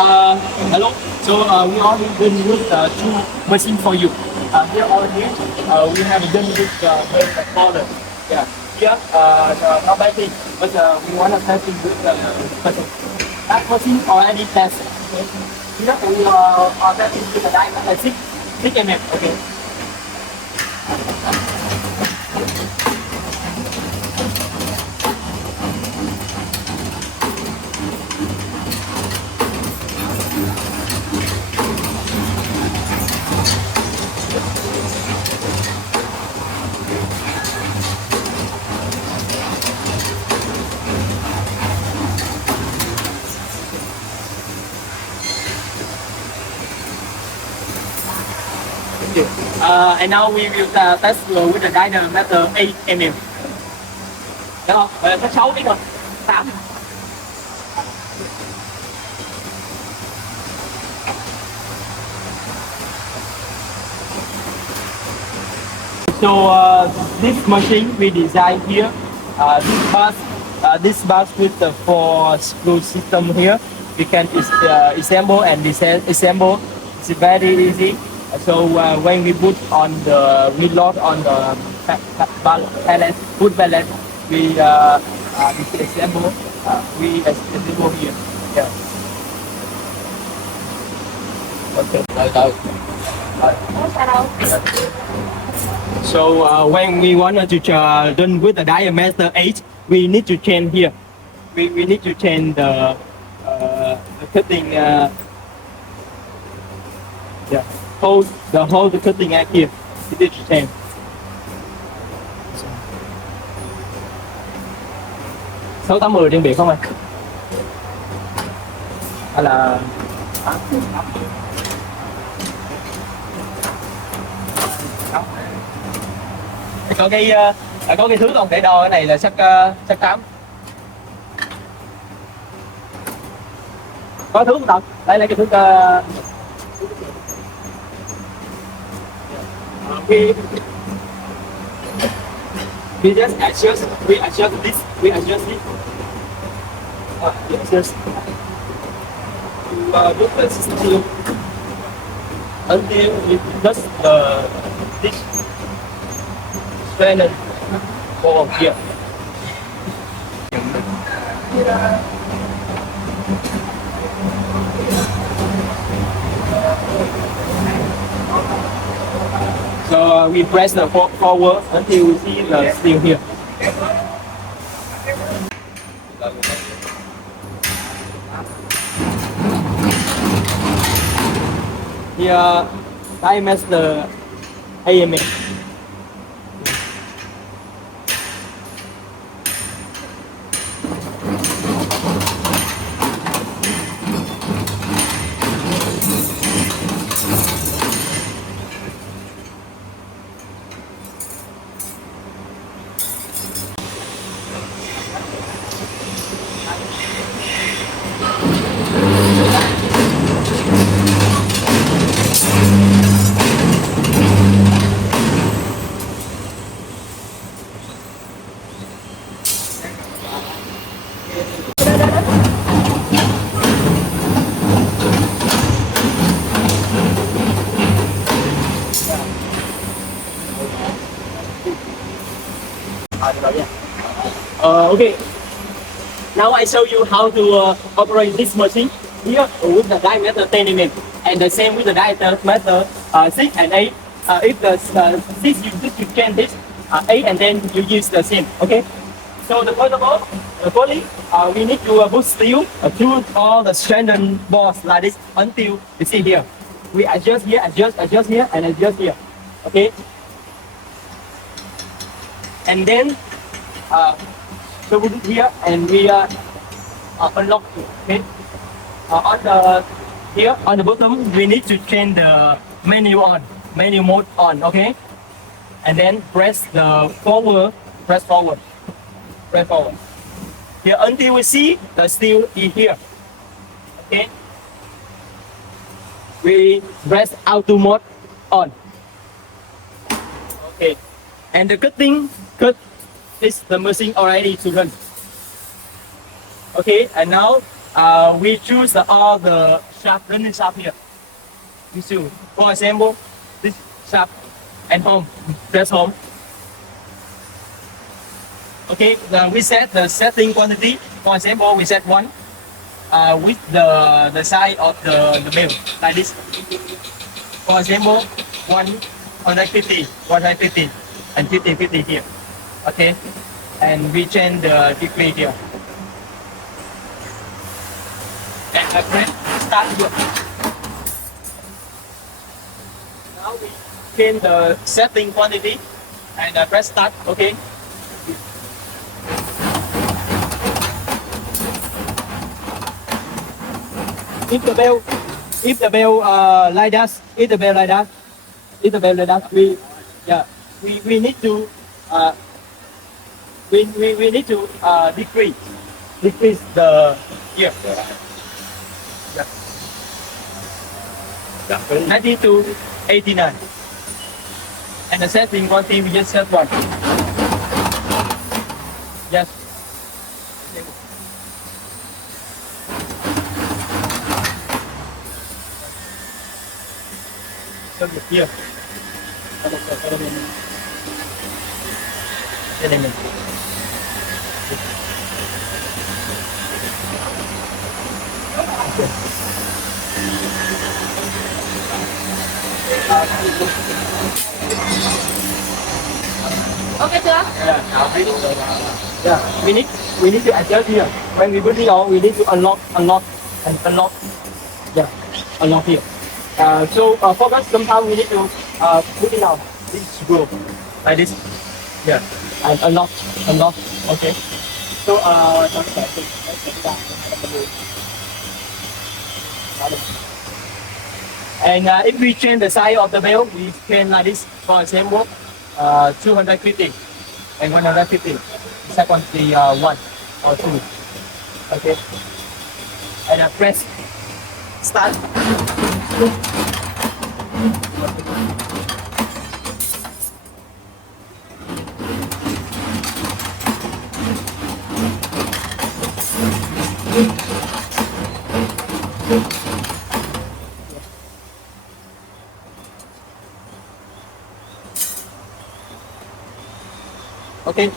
Hello. So we already done with two machines for you. Here already we have done with the folder. Yeah. Here not bad thing, but we want to test it with the machine. That machine already tested. Okay. Here we are testing with the diameter 6 mm. Okay. And now we will test with the diameter 8 mm. Được không? Có 6 ít rồi. 8. So this machine we designed here. This bus with the 4 screw system here. We can assemble and disassemble. It's very easy. So when we put on the load on the pallet, food pallet, we assemble. We assemble here. Yeah. Okay. So when we wanted to done with the diameter 8, we need to change here. We need to change the cutting. Yeah. Hold the cutting at here. We need to change. Sáu tám 10 riêng biệt không anh? Hay là có cái thứ không để đo cái này là sắc 8. Có thứ không Tật? Đây là cái thứ we just adjust this. We adjust it. Adjust to put the system until it does this straighten for here. So we press the forward until we see the steel here. Here, diameter 8 mm. Okay. Now I show you how to operate this machine here with the diameter 10 mm, and the same with the diameter 6 and 8. If the 6 you change this 8 and then you use the same. Okay. So the poly, we need to put steel through all the stranded balls like this until you see here. We adjust here, adjust here, and adjust here. Okay. And then so we do here and we unlock it. Okay. On the bottom we need to change the menu mode on. Okay. And then press the forward. Here until we see the steel is here. Okay. We press auto mode on. Okay. And the cut is the machine already to run. Okay, and now We choose all the shaft, running shaft here. We choose. For example, this shaft and home, press home. Okay, we set the setting quantity. For example, we set one with the size of the bell like this. For example, 150, 150, and 50, 50 here. Okay, and we change the degree here. And I press start here. Now we change the setting quantity and I press start. Okay. If the bell, like that, if the bell like that, we, yeah, we need to, we need to decrease the here. Yeah. 90 to 89. And the setting quantity we just set one. Yes. Here. Element. Okay chưa? Yeah, we need to adjust here. When we put it on, we need to unlock, and unlock. Yeah, unlock here. So focus. Sometimes we need to put it on this screw like this. Yeah, and unlock. Okay. So and if we change the size of the bell, we can like this. For example, 250 and 150. Second, the 1 or 2. Okay. And press start. Okay.